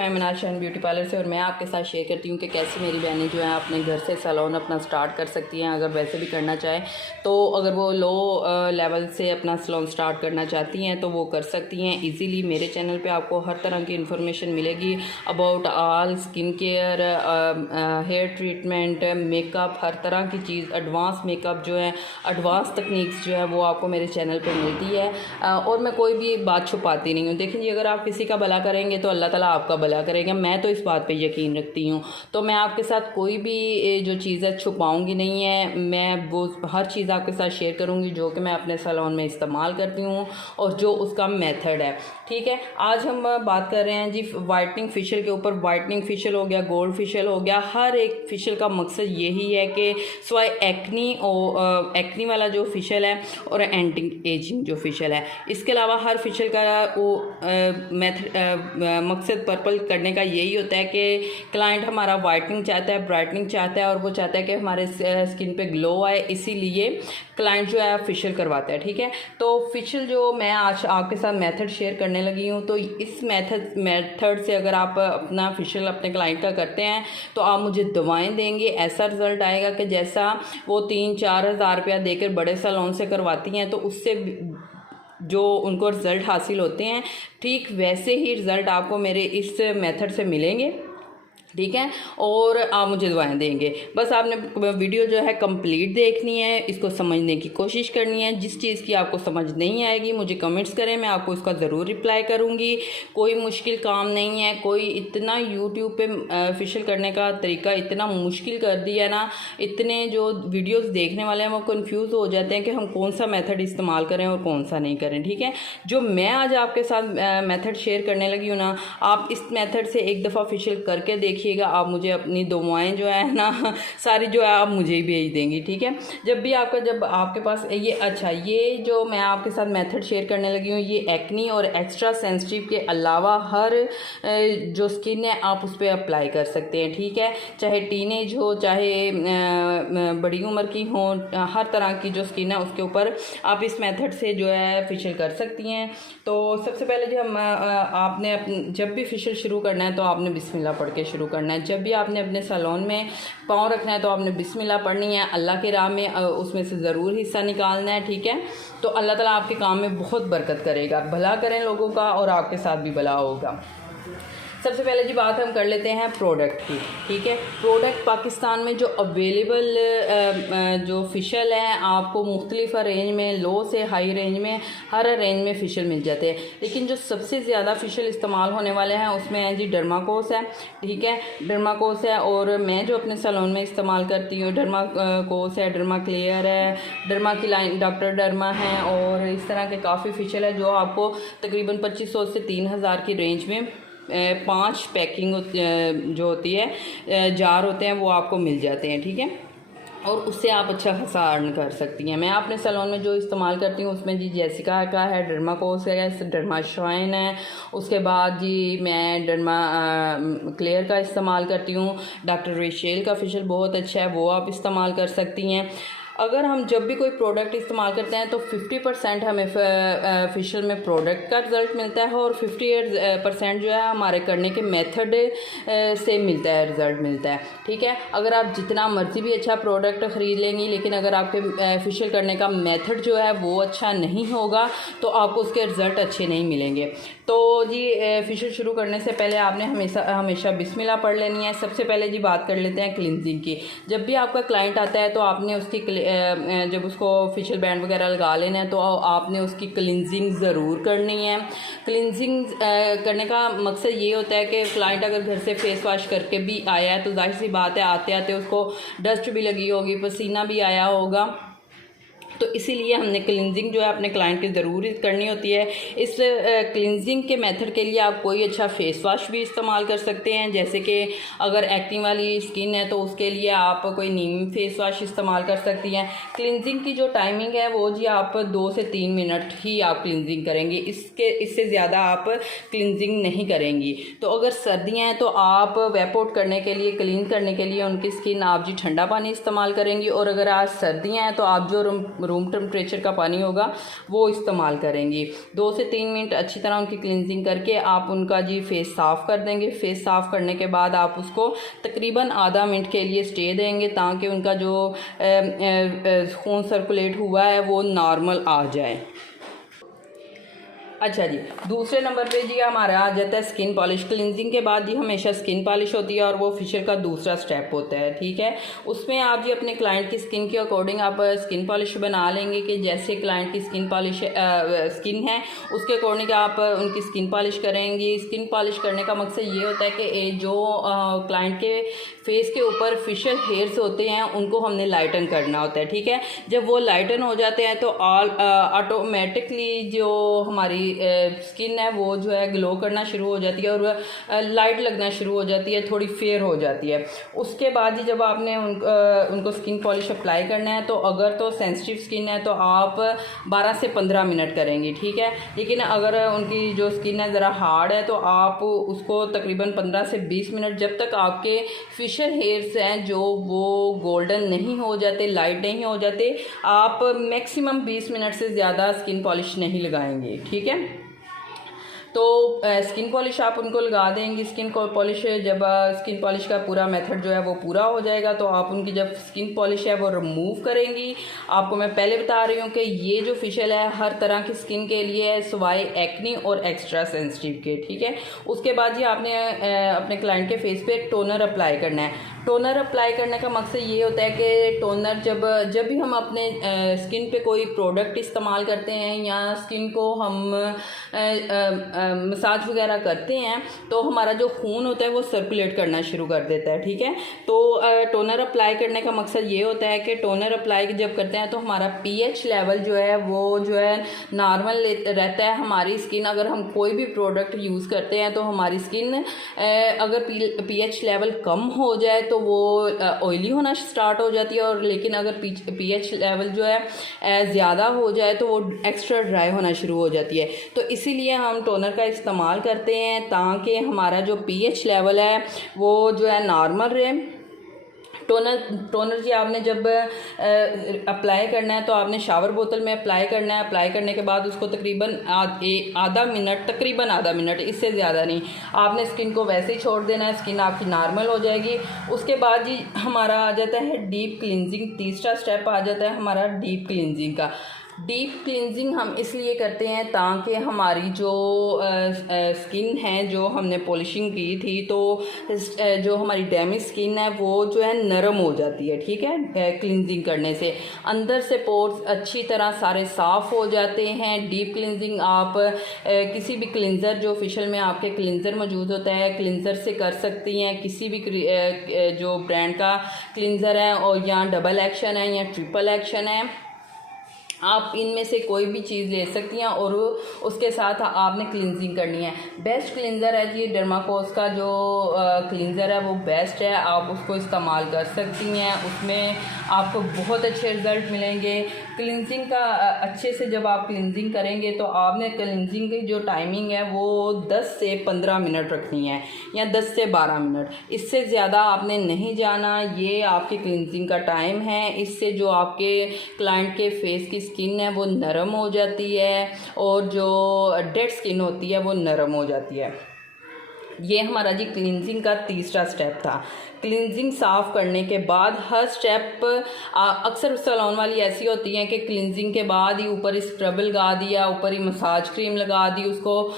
मैं मनाल shine beauty parlour से और मैं आपके साथ शेयर करती हूँ कि कैसे मेरी बहनें जो है अपने घर से सैलून अपना स्टार्ट कर सकती हैं। अगर वैसे भी करना चाहें तो अगर वो लो लेवल से अपना सैलून स्टार्ट करना चाहती हैं तो वो कर सकती हैं इजीली। मेरे चैनल पे आपको हर तरह की इन्फॉर्मेशन मिलेगी about all skin care, hair treatment, makeup, हर तरह की चीज़, एडवांस मेकअप जो है, एडवांस तकनीक्स जो है वो आपको मेरे चैनल पर मिलती है। और मैं कोई भी बात छुपाती नहीं हूँ। देखिए जी, अगर आप किसी का भला करेंगे तो अल्लाह ताला आपका भला करेगा। मैं तो इस बात पे यकीन रखती हूँ। तो मैं आपके साथ कोई भी जो चीज़ है छुपाऊंगी नहीं है। मैं वो हर चीज़ आपके साथ शेयर करूँगी जो कि मैं अपने सैलून में इस्तेमाल करती हूँ और जो उसका मेथड है। ठीक है, आज हम बात कर रहे हैं जी वाइटनिंग फेशियल के ऊपर। वाइटनिंग फेशियल हो गया, गोल्ड फेशियल हो गया, हर एक फेशियल का मकसद यही है कि स्वाय एक्नी और एक्नी वाला जो फेशियल है और एंटी एजिंग जो फेशियल है, इसके अलावा हर फेशियल का वो मकसद पर्पल करने का यही होता है कि क्लाइंट हमारा वाइटनिंग चाहता है, ब्राइटनिंग चाहता है और वो चाहता है कि हमारे स्किन पे ग्लो आए, इसीलिए क्लाइंट जो है फेशियल करवाता है। ठीक है, तो फेशियल जो मैं आज आपके साथ मेथड शेयर करने लगी हूँ, तो इस मेथड से अगर आप अपना फेशियल अपने क्लाइंट का करते हैं तो आप मुझे दवाएं देंगे, ऐसा रिज़ल्ट आएगा कि जैसा वो 3-4 हज़ार रुपया देकर बड़े सैलून से करवाती हैं तो उससे जो उनको रिज़ल्ट हासिल होते हैं ठीक वैसे ही रिज़ल्ट आपको मेरे इस मेथड से मिलेंगे। ठीक है, और आप मुझे दवाएं देंगे। बस आपने वीडियो जो है कंप्लीट देखनी है, इसको समझने की कोशिश करनी है। जिस चीज़ की आपको समझ नहीं आएगी मुझे कमेंट्स करें, मैं आपको इसका ज़रूर रिप्लाई करूँगी। कोई मुश्किल काम नहीं है। कोई इतना यूट्यूब पे फेशियल करने का तरीका इतना मुश्किल कर दिया ना, इतने जो वीडियोस देखने वाले हैं वो कंफ्यूज हो जाते हैं कि हम कौन सा मेथड इस्तेमाल करें और कौन सा नहीं करें। ठीक है, जो मैं आज आपके साथ मेथड शेयर करने लगी हूँ ना, आप इस मेथड से एक दफ़ा फेशियल करके देखिएगा। आप मुझे अपनी दवाएं जो है ना सारी जो है आप मुझे ही भेज देंगी। ठीक है, जब आपके पास ये जो मैं आपके साथ मेथड शेयर करने लगी हूँ, ये एक्नी और एक्स्ट्रा सेंसिटिव के अलावा हर जो स्किन है आप उस पर अप्लाई कर सकते हैं। ठीक है, चाहे टीनेज हो, चाहे बड़ी उम्र की हो, हर तरह की जो स्किन है उसके ऊपर आप इस मेथड से जो है फेशियल कर सकती हैं। तो सबसे पहले जो आपने जब भी फेशियल शुरू करना है तो आपने बिस्मिल्लाह पढ़ के शुरू करना है। जब भी आपने अपने सैलून में पाँव रखना है तो आपने बिस्मिल्लाह पढ़नी है। अल्लाह के राह में उसमें से ज़रूर हिस्सा निकालना है। ठीक है, तो अल्लाह ताला आपके काम में बहुत बरकत करेगा। भला करें लोगों का और आपके साथ भी भला होगा। सबसे पहले जी बात हम कर लेते हैं प्रोडक्ट की। ठीक है, प्रोडक्ट पाकिस्तान में जो अवेलेबल जो फेशियल है आपको मुख्तलिफ रेंज में, लो से हाई रेंज में, हर रेंज में फेशियल मिल जाते हैं। लेकिन जो सबसे ज़्यादा फेशियल इस्तेमाल होने वाले हैं उसमें है जी डर्माकोस है। ठीक है, डर्माकोस है और मैं जो अपने सैलून में इस्तेमाल करती हूँ डर्माकोस है, डर्मा क्लियर है, डर्मा की लाइन डॉक्टर डर्मा है और इस तरह के काफ़ी फेशियल है जो आपको तकरीबन 2500 से 3000 की रेंज में 5 पैकिंग जो होती है जार होते हैं वो आपको मिल जाते हैं। ठीक है, और उससे आप अच्छा खासा अर्न कर सकती हैं। मैं अपने सैलून में जो इस्तेमाल करती हूँ उसमें जी जेसिका का है, डर्माकोस है, डर्मा शाइन है, उसके बाद जी मैं डर्मा क्लियर का इस्तेमाल करती हूँ। डॉक्टर रेशेल का फेशियल बहुत अच्छा है, वो आप इस्तेमाल कर सकती हैं। अगर हम जब भी कोई प्रोडक्ट इस्तेमाल करते हैं तो 50% हमें फेशियल में प्रोडक्ट का रिज़ल्ट मिलता है और 50% जो है हमारे करने के मेथड से मिलता है, रिज़ल्ट मिलता है। ठीक है, अगर आप जितना मर्ज़ी भी अच्छा प्रोडक्ट ख़रीद लेंगी लेकिन अगर आपके फेशियल करने का मेथड जो है वो अच्छा नहीं होगा तो आपको उसके रिज़ल्ट अच्छे नहीं मिलेंगे। तो जी फेशियल शुरू करने से पहले आपने हमेशा बिस्मिल्लाह पढ़ लेनी है। सबसे पहले जी बात कर लेते हैं क्लिनजिंग की। जब भी आपका क्लाइंट आता है तो आपने उसकी जब उसको फेशियल बैंड वगैरह लगा लेना है तो आपने उसकी क्लिनजिंग ज़रूर करनी है। क्लिनजिंग करने का मकसद ये होता है कि क्लाइंट अगर घर से फेस वॉश करके भी आया है तो जाहिर सी बात है आते आते उसको डस्ट भी लगी होगी, पसीना भी आया होगा, तो इसीलिए हमने क्लिनजिंग जो है अपने क्लाइंट की ज़रूर करनी होती है। इस क्लिनजिंग के मेथड के लिए आप कोई अच्छा फेस वॉश भी इस्तेमाल कर सकते हैं। जैसे कि अगर एक्नी वाली स्किन है तो उसके लिए आप कोई नीम फेस वॉश इस्तेमाल कर सकती हैं। क्लिनजिंग की जो टाइमिंग है वो जी आप 2 से 3 मिनट ही आप क्लिनजिंग करेंगे, इससे ज़्यादा आप क्लिनजिंग नहीं करेंगी। तो अगर सर्दियाँ हैं तो आप वेपआउट करने के लिए, क्लीन करने के लिए उनकी स्किन आप जी ठंडा पानी इस्तेमाल करेंगी और अगर आज सर्दियाँ हैं तो आप जो रूम टेम्परेचर का पानी होगा वो इस्तेमाल करेंगी। 2 से 3 मिनट अच्छी तरह उनकी क्लिनजिंग करके आप उनका जी फेस साफ़ कर देंगे। फेस साफ़ करने के बाद आप उसको तकरीबन आधा मिनट के लिए स्टे देंगे ताकि उनका जो खून सर्कुलेट हुआ है वो नॉर्मल आ जाए। अच्छा जी, दूसरे नंबर पे जी हमारा आ जाता है स्किन पॉलिश। क्लिनजिंग के बाद जी हमेशा स्किन पॉलिश होती है और वो फेशियल का दूसरा स्टेप होता है, ठीक है। उसमें आप जी अपने क्लाइंट की स्किन के अकॉर्डिंग आप स्किन पॉलिश बना लेंगे कि जैसे क्लाइंट की स्किन पॉलिश स्किन है उसके अकॉर्डिंग आप उनकी स्किन पॉलिश करेंगे। स्किन पॉलिश करने का मकसद ये होता है कि जो क्लाइंट के फेस के ऊपर फेशियल हेयर्स होते हैं उनको हमने लाइटन करना होता है, ठीक है। जब वो लाइटन हो जाते हैं तो ऑटोमेटिकली जो हमारी स्किन है वो जो है ग्लो करना शुरू हो जाती है और लाइट लगना शुरू हो जाती है, थोड़ी फेयर हो जाती है। उसके बाद ही जब आपने उनको स्किन पॉलिश अप्लाई करना है तो अगर तो सेंसिटिव स्किन है तो आप 12 से 15 मिनट करेंगी, ठीक है। लेकिन अगर उनकी जो स्किन है ज़रा हार्ड है तो आप उसको तकरीबन 15 से 20 मिनट, जब तक आपके फेशियल हेयर्स हैं जो वो गोल्डन नहीं हो जाते, लाइट नहीं हो जाते, आप मैक्सिमम 20 मिनट से ज़्यादा स्किन पॉलिश नहीं लगाएंगे, ठीक है। तो स्किन पॉलिश आप उनको लगा देंगी। स्किन पॉलिश जब स्किन पॉलिश का पूरा मेथड जो है वो पूरा हो जाएगा तो आप उनकी जब स्किन पॉलिश है वो रिमूव करेंगी। आपको मैं पहले बता रही हूँ कि ये जो फेशियल है हर तरह की स्किन के लिए है सिवाय एक्नी और एक्स्ट्रा सेंसिटिव के, ठीक है। उसके बाद ही आपने अपने क्लाइंट के फेस पे टोनर अप्लाई करना है। टोनर अप्लाई करने का मकसद ये होता है कि टोनर जब भी हम अपने स्किन पे कोई प्रोडक्ट इस्तेमाल करते हैं या स्किन को हम मसाज वगैरह करते हैं तो हमारा जो खून होता है वो सर्कुलेट करना शुरू कर देता है, ठीक है। तो टोनर अप्लाई करने का मकसद ये होता है कि टोनर अप्लाई जब करते हैं तो हमारा पीएच लेवल जो है वो जो है नॉर्मल रहता है। हमारी स्किन अगर हम कोई भी प्रोडक्ट यूज़ करते हैं तो हमारी स्किन अगर पीएच लेवल कम हो जाए तो वो ऑयली होना स्टार्ट हो जाती है, और लेकिन अगर पीएच लेवल जो है ज़्यादा हो जाए तो वो एक्स्ट्रा ड्राई होना शुरू हो जाती है। तो इसीलिए हम टोनर का इस्तेमाल करते हैं ताकि हमारा जो पीएच लेवल है वो जो है नॉर्मल रहे। टोनर जी आपने जब अप्लाई करना है तो आपने शावर बोतल में अप्लाई करना है। अप्लाई करने के बाद उसको तकरीबन आधा मिनट, इससे ज़्यादा नहीं, आपने स्किन को वैसे ही छोड़ देना है। स्किन आपकी नॉर्मल हो जाएगी। उसके बाद जी हमारा आ जाता है डीप क्लिनजिंग। तीसरा स्टेप आ जाता है हमारा डीप क्लिनजिंग का। डीप क्लिनजिंग हम इसलिए करते हैं ताकि हमारी जो स्किन है जो हमने पॉलिशिंग की थी तो जो हमारी डैमेज स्किन है वो जो है नरम हो जाती है, ठीक है। क्लिनजिंग करने से अंदर से पोर्स अच्छी तरह सारे साफ़ हो जाते हैं। डीप क्लिनजिंग आप किसी भी क्लिनज़र जो फेशियल में आपके क्लिनज़र मौजूद होता है क्लिनज़र से कर सकती हैं। किसी भी जो ब्रांड का क्लिनज़र है और या डबल एक्शन है या ट्रिपल एक्शन है, आप इनमें से कोई भी चीज़ ले सकती हैं और उसके साथ आपने क्लिनजिंग करनी है। बेस्ट क्लिनज़र है जी डर्माकोस का जो क्लिनज़र है वो बेस्ट है, आप उसको इस्तेमाल कर सकती हैं। उसमें आपको बहुत अच्छे रिज़ल्ट मिलेंगे। क्लिनजिंग का अच्छे से जब आप क्लिनजिंग करेंगे तो आपने क्लिनजिंग की जो टाइमिंग है वो 10 से 15 मिनट रखनी है या 10 से 12 मिनट, इससे ज़्यादा आपने नहीं जाना। ये आपकी क्लिनजिंग का टाइम है। इससे जो आपके क्लाइंट के फेस की स्किन है वो नरम हो जाती है और जो डेड स्किन होती है वो नरम हो जाती है। ये हमारा जी क्लिनजिंग का तीसरा स्टेप था। क्लिनजिंग साफ़ करने के बाद हर स्टेप अक्सर सैलून वाली ऐसी होती हैं कि क्लिनजिंग के बाद ही ऊपर स्क्रब लगा दिया, ऊपर ही मसाज क्रीम लगा दी, उसको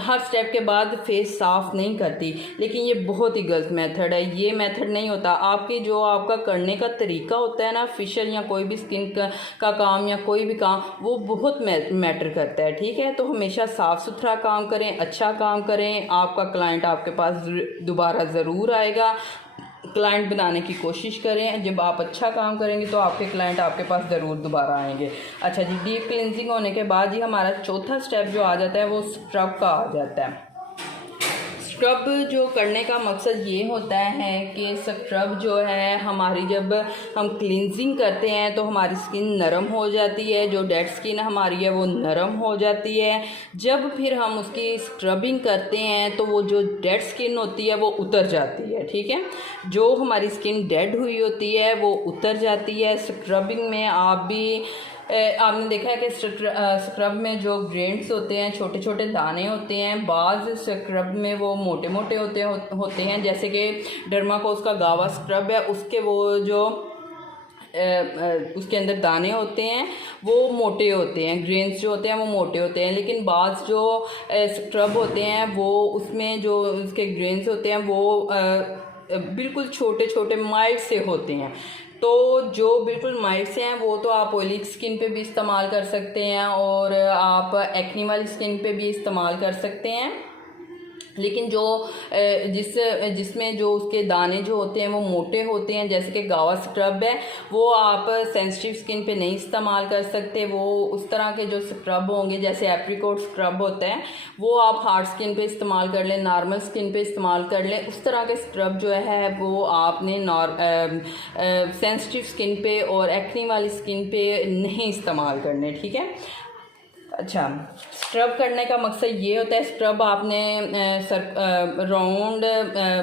हर स्टेप के बाद फेस साफ़ नहीं करती। लेकिन ये बहुत ही गलत मेथड है। ये मेथड नहीं होता। आपकी जो आपका करने का तरीका होता है ना फेशियल या कोई भी स्किन का काम या कोई भी काम, वो बहुत मैटर करता है, ठीक है। तो हमेशा साफ़ सुथरा काम करें, अच्छा काम करें। आपका क्लाइंट आपके पास दोबारा ज़रूर आएगा। क्लाइंट बनाने की कोशिश करें। जब आप अच्छा काम करेंगे तो आपके क्लाइंट आपके पास ज़रूर दोबारा आएंगे। अच्छा जी, डीप क्लिनजिंग होने के बाद ही हमारा चौथा स्टेप जो आ जाता है वो स्क्रब का आ जाता है। स्क्रब जो करने का मकसद ये होता है कि स्क्रब जो है हमारी जब हम क्लिनजिंग करते हैं तो हमारी स्किन नरम हो जाती है, जो डेड स्किन हमारी है वो नरम हो जाती है। जब फिर हम उसकी स्क्रबिंग करते हैं तो वो जो डेड स्किन होती है वो उतर जाती है, ठीक है। जो हमारी स्किन डेड हुई होती है वो उतर जाती है। स्क्रबिंग में आप भी आपने देखा है कि स्क्रब में जो ग्रेन्स होते हैं, छोटे छोटे दाने होते हैं, बाज़ स्क्रब में वो मोटे मोटे होते हैं, जैसे कि डर्माकोस का गावा स्क्रब है, उसके वो जो उसके अंदर दाने होते हैं वो मोटे होते हैं, ग्रेन्स जो होते हैं वो मोटे होते हैं। लेकिन बाज़ जो स्क्रब होते हैं वो उसमें जो उसके ग्रेन्स होते हैं वो बिल्कुल छोटे छोटे माइल्ड से होते हैं। तो जो बिल्कुल माइल्ड से हैं वो तो आप ऑयली स्किन पे भी इस्तेमाल कर सकते हैं और आप एक्ने वाली स्किन पे भी इस्तेमाल कर सकते हैं। लेकिन जो जिसमें जो उसके दाने जो होते हैं वो मोटे होते हैं, जैसे कि गावा स्क्रब है, वो आप सेंसिटिव स्किन पे नहीं इस्तेमाल कर सकते। वो उस तरह के जो स्क्रब होंगे, जैसे एप्रिकॉट स्क्रब होता है, वो आप हार्ड स्किन पे इस्तेमाल कर लें, नॉर्मल स्किन पे इस्तेमाल कर लें। उस तरह के स्क्रब जो है वो आपने सेंसिटिव स्किन पे और एक्ने वाली स्किन पे नहीं इस्तेमाल करने, ठीक है। अच्छा, स्क्रब करने का मकसद ये होता है, स्क्रब आपने राउंड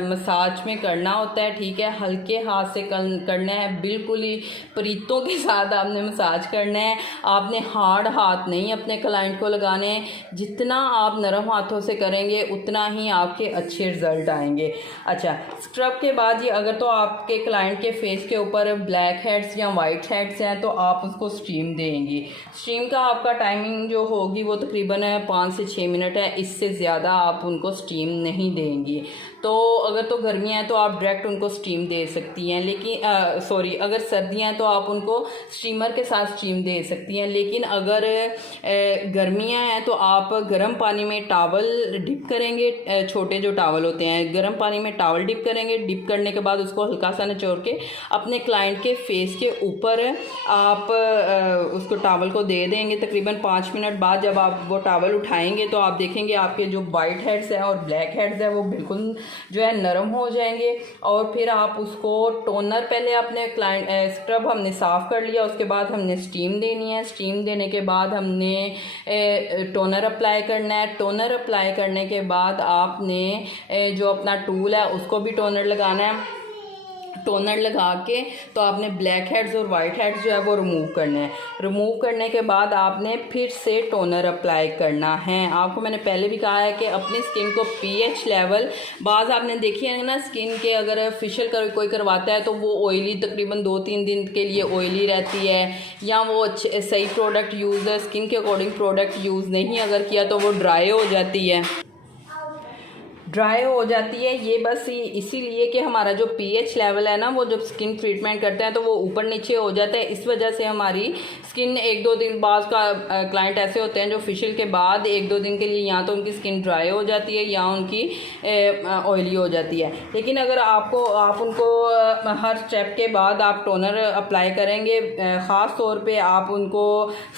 मसाज में करना होता है, ठीक है। हल्के हाथ से करना है, बिल्कुल ही परीतों के साथ आपने मसाज करना है। आपने हार्ड हाथ नहीं अपने क्लाइंट को लगाने हैं। जितना आप नरम हाथों से करेंगे उतना ही आपके अच्छे रिजल्ट आएंगे। अच्छा, स्क्रब के बाद ये अगर तो आपके क्लाइंट के फेस के ऊपर ब्लैक हेड्स या वाइट हेड्स हैं तो आप उसको स्टीम देंगी। स्टीम का आपका टाइमिंग जो होगी वो तकरीबन 5 से 6 मिनट है, इससे ज़्यादा आप उनको स्टीम नहीं देंगी। तो अगर तो गर्मियाँ हैं तो आप डायरेक्ट उनको स्टीम दे सकती हैं, लेकिन अगर सर्दियाँ हैं तो आप उनको स्टीमर के साथ स्टीम दे सकती हैं। लेकिन अगर गर्मियाँ हैं तो आप गर्म पानी में टावल डिप करेंगे, छोटे जो टावल होते हैं, गर्म पानी में टावल डिप करेंगे। डिप करने के बाद उसको हल्का सा निचोड़ के अपने क्लाइंट के फेस के ऊपर आप उसको टावल को दे देंगे। तकरीबन 5 मिनट बाद जब आप वो टावल उठाएंगे तो आप देखेंगे आपके जो वाइट हेड्स हैं और ब्लैक हेड्स हैं वो बिल्कुल जो है नरम हो जाएंगे। और फिर आप उसको टोनर, पहले अपने क्लाइंट स्क्रब हमने साफ़ कर लिया, उसके बाद हमने स्टीम देनी है। स्टीम देने के बाद हमने टोनर अप्लाई करना है। टोनर अप्लाई करने के बाद आपने जो अपना टूल है उसको भी टोनर लगाना है। टोनर लगा के तो आपने ब्लैक हेड्स और वाइट हेड्स जो है वो रिमूव करने हैं। रिमूव करने के बाद आपने फिर से टोनर अप्लाई करना है। आपको मैंने पहले भी कहा है कि अपनी स्किन को पीएच लेवल, बाज़ आपने देखी है ना स्किन के, अगर फेशियल कोई करवाता है तो वो ऑयली तकरीबन 2-3 दिन के लिए ऑयली रहती है, या वो सही प्रोडक्ट यूज़ स्किन के अकॉर्डिंग प्रोडक्ट यूज़ नहीं अगर किया तो वो ड्राई हो जाती है। ये बस इसीलिए कि हमारा जो पीएच लेवल है ना, वो जब स्किन ट्रीटमेंट करते हैं तो वो ऊपर नीचे हो जाता है। इस वजह से हमारी स्किन 1-2 दिन बाद का क्लाइंट ऐसे होते हैं जो फेशियल के बाद 1-2 दिन के लिए या तो उनकी स्किन ड्राई हो जाती है या उनकी ऑयली हो जाती है। लेकिन अगर आप उनको हर स्टेप के बाद आप टोनर अप्लाई करेंगे, ख़ास तौर पे आप उनको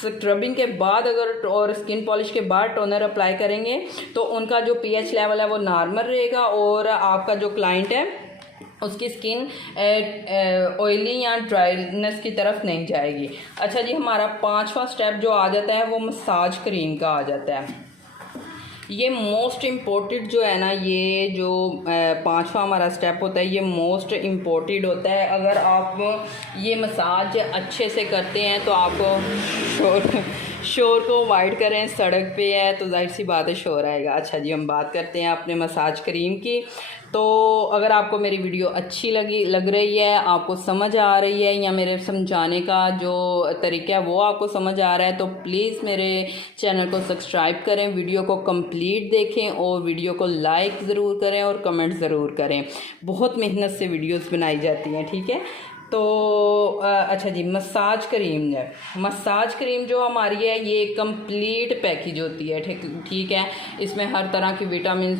स्क्रबिंग के बाद और स्किन पॉलिश के बाद टोनर अप्लाई करेंगे तो उनका जो पीएच लेवल है वो नॉर्मल रहेगा और आपका जो क्लाइंट है उसकी स्किन ऑयली या ड्राइनेस की तरफ नहीं जाएगी। अच्छा जी, हमारा 5वां स्टेप जो आ जाता है वो मसाज क्रीम का आ जाता है। ये मोस्ट इम्पोर्टेंट जो है ना, ये जो 5वां हमारा स्टेप होता है ये मोस्ट इम्पोर्टेंट होता है। अगर आप ये मसाज अच्छे से करते हैं तो आपको शोर को अवॉइड करें। सड़क पे है तो जाहिर सी बात है शोर आएगा। अच्छा जी, हम बात करते हैं अपने मसाज क्रीम की। तो अगर आपको मेरी वीडियो अच्छी लग रही है, आपको समझ आ रही है, या मेरे समझाने का जो तरीका है वो आपको समझ आ रहा है, तो प्लीज़ मेरे चैनल को सब्सक्राइब करें, वीडियो को कंप्लीट देखें और वीडियो को लाइक ज़रूर करें और कमेंट ज़रूर करें। बहुत मेहनत से वीडियोस बनाई जाती हैं, ठीक है। तो अच्छा जी, मसाज क्रीम जो हमारी है ये कंप्लीट पैकेज होती है, ठीक है। इसमें हर तरह की विटामिन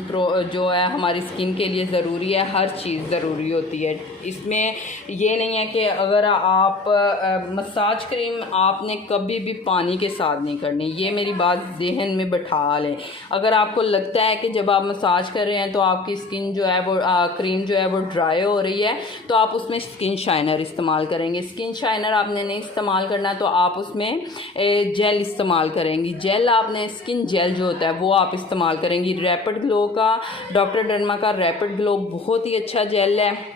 जो है हमारी स्किन के लिए ज़रूरी है, हर चीज़ ज़रूरी होती है। इसमें ये नहीं है कि अगर आप मसाज क्रीम आपने कभी भी पानी के साथ नहीं करनी, ये मेरी बात जहन में बैठा लें। अगर आपको लगता है कि जब आप मसाज कर रहे हैं तो आपकी स्किन जो है वो क्रीम जो है वो ड्राई हो रही है तो आप उसमें स्किन शाइनर इस्तेमाल करेंगे। स्किन शाइनर आपने नहीं इस्तेमाल करना तो आप उसमें जेल इस्तेमाल करेंगी। जेल आपने स्किन जेल जो होता है वो आप इस्तेमाल करेंगी। रैपिड ग्लो का, डॉक्टर डर्मा का रैपिड ग्लो बहुत ही अच्छा जेल है।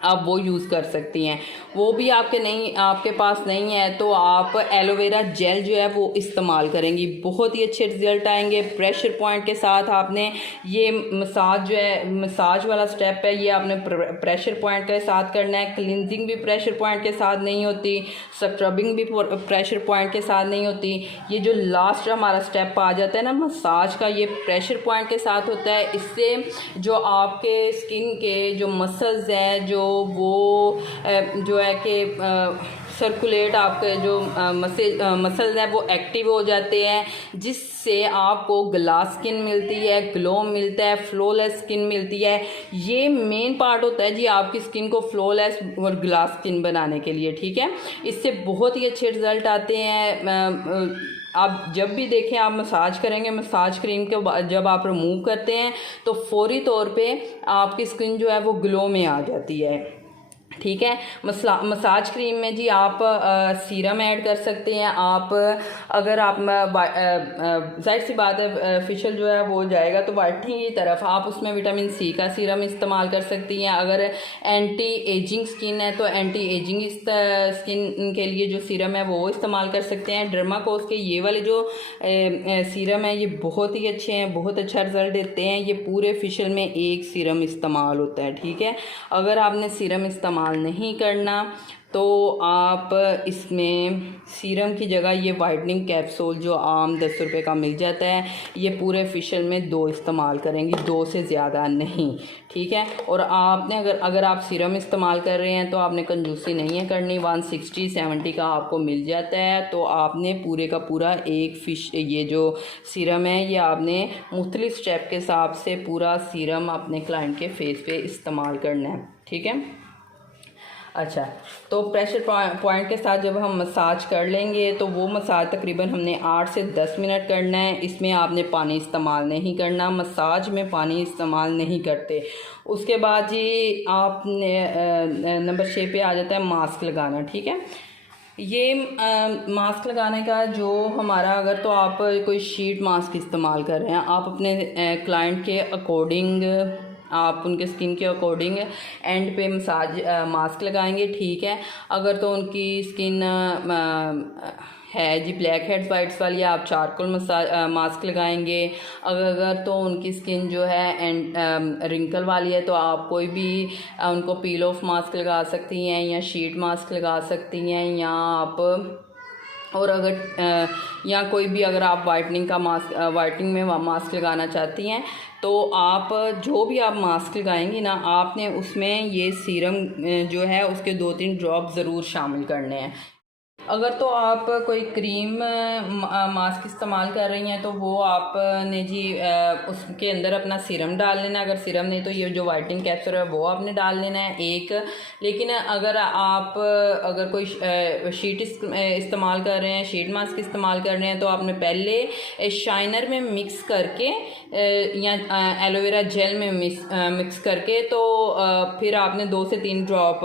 आप वो यूज़ कर सकती हैं। वो भी आपके पास नहीं है तो आप एलोवेरा जेल जो है वो इस्तेमाल करेंगी, बहुत ही अच्छे रिज़ल्ट आएंगे। प्रेशर पॉइंट के साथ आपने ये मसाज जो है, मसाज वाला स्टेप है, ये आपने प्रेशर पॉइंट के साथ करना है। क्लिनजिंग भी प्रेशर पॉइंट के साथ नहीं होती, स्क्रबिंग भी प्रेशर पॉइंट के साथ नहीं होती। ये जो लास्ट हमारा स्टेप आ जाता है ना मसाज का, ये प्रेशर पॉइंट के साथ होता है। इससे जो आपके स्किन के जो मसल्स हैं वो जो है कि सर्कुलेट, आपके जो मसल्स हैं वो एक्टिव हो जाते हैं, जिससे आपको ग्लास स्किन मिलती है, ग्लो मिलता है, फ्लॉलेस स्किन मिलती है। ये मेन पार्ट होता है जी आपकी स्किन को फ्लॉलेस और ग्लास स्किन बनाने के लिए, ठीक है। इससे बहुत ही अच्छे रिज़ल्ट आते हैं। आप जब भी देखें, आप मसाज करेंगे, मसाज क्रीम के जब आप रिमूव करते हैं तो फौरी तौर पे आपकी स्किन जो है वो ग्लो में आ जाती है, ठीक है। मसाज क्रीम में जी आप सीरम ऐड कर सकते हैं। आप अगर आप जाहिर सी बात है फेशियल जो है वो जाएगा तो वाइटनिंग की तरफ, आप उसमें विटामिन सी का सीरम इस्तेमाल कर सकती हैं। अगर एंटी एजिंग स्किन है तो एंटी एजिंग स्किन के लिए जो सीरम है वो इस्तेमाल कर सकते हैं। डर्माकोस के ये वाले जो सीरम है ये बहुत ही अच्छे हैं, बहुत अच्छा रिजल्ट देते हैं। ये पूरे फेशियल में एक सीरम इस्तेमाल होता है, ठीक है। अगर आपने सीरम इस्तेमाल नहीं करना तो आप इसमें सीरम की जगह ये वाइटनिंग कैप्सूल जो आम 10 रुपये का मिल जाता है, ये पूरे फेशियल में 2 इस्तेमाल करेंगी, 2 से ज़्यादा नहीं, ठीक है। और आपने अगर आप सीरम इस्तेमाल कर रहे हैं तो आपने कंजूसी नहीं है करनी, 160-70 का आपको मिल जाता है। तो आपने पूरे का पूरा ये जो सीरम है ये आपने मुख्तलिफ स्टेप के हिसाब से पूरा सीरम अपने क्लाइंट के फेस पे इस्तेमाल करना है, ठीक है। अच्छा, तो प्रेशर पॉइंट के साथ जब हम मसाज कर लेंगे तो वो मसाज तकरीबन हमने 8 से 10 मिनट करना है। इसमें आपने पानी इस्तेमाल नहीं करना, मसाज में पानी इस्तेमाल नहीं करते। उसके बाद जी आपने नंबर 6 पे आ जाता है मास्क लगाना, ठीक है। ये मास्क लगाने का जो हमारा, अगर तो आप कोई शीट मास्क इस्तेमाल कर रहे हैं, आप अपने क्लाइंट के अकॉर्डिंग, आप उनके स्किन के अकॉर्डिंग एंड पे मास्क लगाएंगे, ठीक है। अगर तो उनकी स्किन है जी ब्लैक हेड्स वाइट्स वाली, आप चारकोल मास्क लगाएंगे। अगर तो उनकी स्किन जो है एंड रिंकल वाली है तो आप कोई भी उनको पील ऑफ मास्क लगा सकती हैं या शीट मास्क लगा सकती हैं, या आप और अगर या कोई भी अगर आप वाइटनिंग में मास्क लगाना चाहती हैं तो आप जो भी आप मास्क लगाएंगी ना, आपने उसमें ये सीरम जो है उसके 2-3 ड्रॉप ज़रूर शामिल करने हैं। अगर तो आप कोई क्रीम मास्क इस्तेमाल कर रही हैं तो वो आपने जी उसके अंदर अपना सीरम डाल लेना है। अगर सीरम नहीं तो ये जो वाइटनिंग कैप्सूल है वो आपने डाल लेना है एक। लेकिन अगर कोई शीट इस्तेमाल कर रहे हैं, शीट मास्क इस्तेमाल कर रहे हैं, तो आपने पहले शाइनर में मिक्स करके या एलोवेरा जेल में मिक्स करके तो फिर आपने 2 से 3 ड्रॉप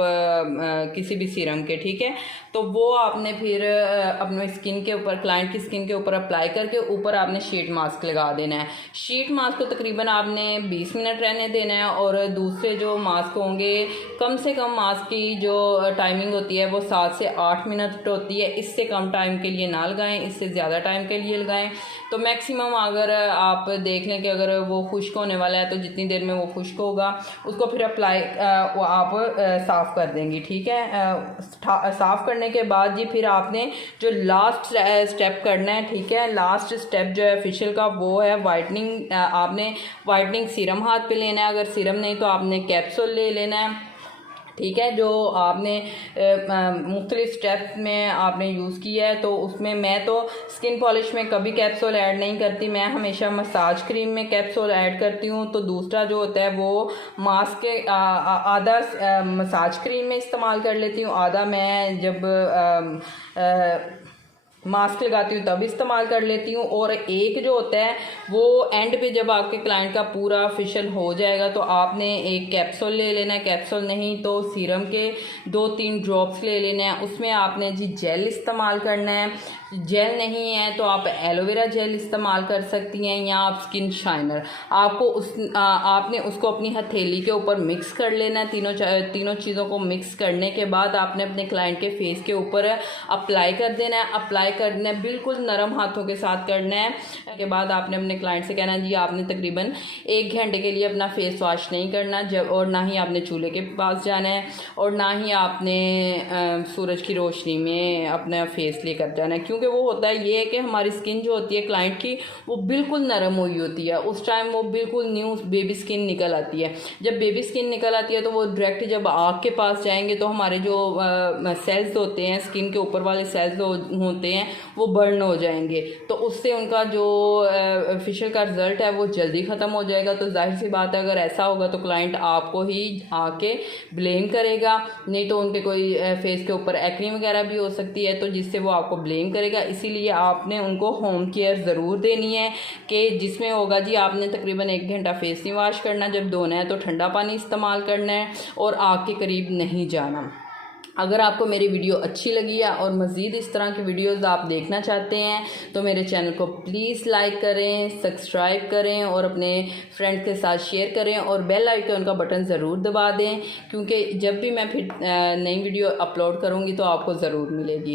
किसी भी सीरम के, ठीक है, तो वो आपने फिर अपने स्किन के ऊपर, क्लाइंट की स्किन के ऊपर अप्लाई करके ऊपर आपने शीट मास्क लगा देना है। शीट मास्क को तकरीबन आपने 20 मिनट रहने देना है। और दूसरे जो मास्क होंगे, कम से कम मास्क की जो टाइमिंग होती है वो 7 से 8 मिनट होती है। इससे कम टाइम के लिए ना लगाएं, इससे ज़्यादा टाइम के लिए लगाएं। तो मैक्सिमम अगर आप देख लें कि अगर वो खुश्क होने वाला है तो जितनी देर में वो खुश्क होगा उसको फिर अप्लाई आप साफ़ कर देंगी, ठीक है। साफ़ करने के बाद जी फिर आपने जो लास्ट स्टेप करना है, ठीक है, लास्ट स्टेप जो है फेशियल का वो है वाइटनिंग। आपने वाइटनिंग सीरम हाथ पे लेना है, अगर सीरम नहीं तो आपने कैप्सूल ले लेना है, ठीक है, जो आपने मुख्तलिफ स्टेप में आपने यूज़ किया है। तो उसमें मैं तो स्किन पॉलिश में कभी कैप्सूल ऐड नहीं करती, मैं हमेशा मसाज क्रीम में कैप्सूल ऐड करती हूँ। तो दूसरा जो होता है वो मास्क के आधा मसाज क्रीम में इस्तेमाल कर लेती हूँ, आधा मैं जब मास्क लगाती हूँ तब इस्तेमाल कर लेती हूँ। और एक जो होता है वो एंड पे जब आपके क्लाइंट का पूरा फेशियल हो जाएगा तो आपने एक कैप्सूल ले लेना है, कैप्सूल नहीं तो सीरम के 2-3 ड्रॉप्स ले लेना है। उसमें आपने जी जेल इस्तेमाल करना है। जेल नहीं है तो आप एलोवेरा जेल इस्तेमाल कर सकती हैं, या आप स्किन शाइनर। आपको आपने उसको अपनी हथेली के ऊपर मिक्स कर लेना है। तीनों चीज़ों को मिक्स करने के बाद आपने अपने क्लाइंट के फेस के ऊपर अप्लाई कर देना है। अप्लाई करना है बिल्कुल नरम हाथों के साथ करना है। के बाद आपने अपने क्लाइंट से कहना है जी आपने तकरीबन 1 घंटे के लिए अपना फेस वॉश नहीं करना, जब और ना ही आपने चूल्हे के पास जाना है और ना ही आपने सूरज की रोशनी में अपना फेस लेकर जाना है। क्योंकि वो होता है ये है कि हमारी स्किन जो होती है क्लाइंट की वो बिल्कुल नरम हुई होती है, उस टाइम वो बिल्कुल न्यू बेबी स्किन निकल आती है। जब बेबी स्किन निकल आती है तो वो डायरेक्ट जब आग के पास जाएंगे तो हमारे जो सेल्स होते हैं, स्किन के ऊपर वाले सेल्स होते हैं वो बर्न हो जाएंगे, तो उससे उनका जो फेशियल का रिजल्ट है वो जल्दी ख़त्म हो जाएगा। तो जाहिर सी बात है अगर ऐसा होगा तो क्लाइंट आपको ही आके ब्लेम करेगा, नहीं तो उनके कोई फेस के ऊपर एक्ने वगैरह भी हो सकती है तो जिससे वो आपको ब्लेम करेगा। इसीलिए आपने उनको होम केयर ज़रूर देनी है कि जिसमें होगा जी आपने तकरीबन 1 घंटा फेस नहीं वॉश करना, जब धोना है तो ठंडा पानी इस्तेमाल करना है और आग के करीब नहीं जाना। अगर आपको मेरी वीडियो अच्छी लगी है और मज़ीद इस तरह की वीडियोस आप देखना चाहते हैं तो मेरे चैनल को प्लीज़ लाइक करें, सब्सक्राइब करें और अपने फ्रेंड्स के साथ शेयर करें और बेल आइकन का बटन ज़रूर दबा दें, क्योंकि जब भी मैं फिर नई वीडियो अपलोड करूँगी तो आपको ज़रूर मिलेगी।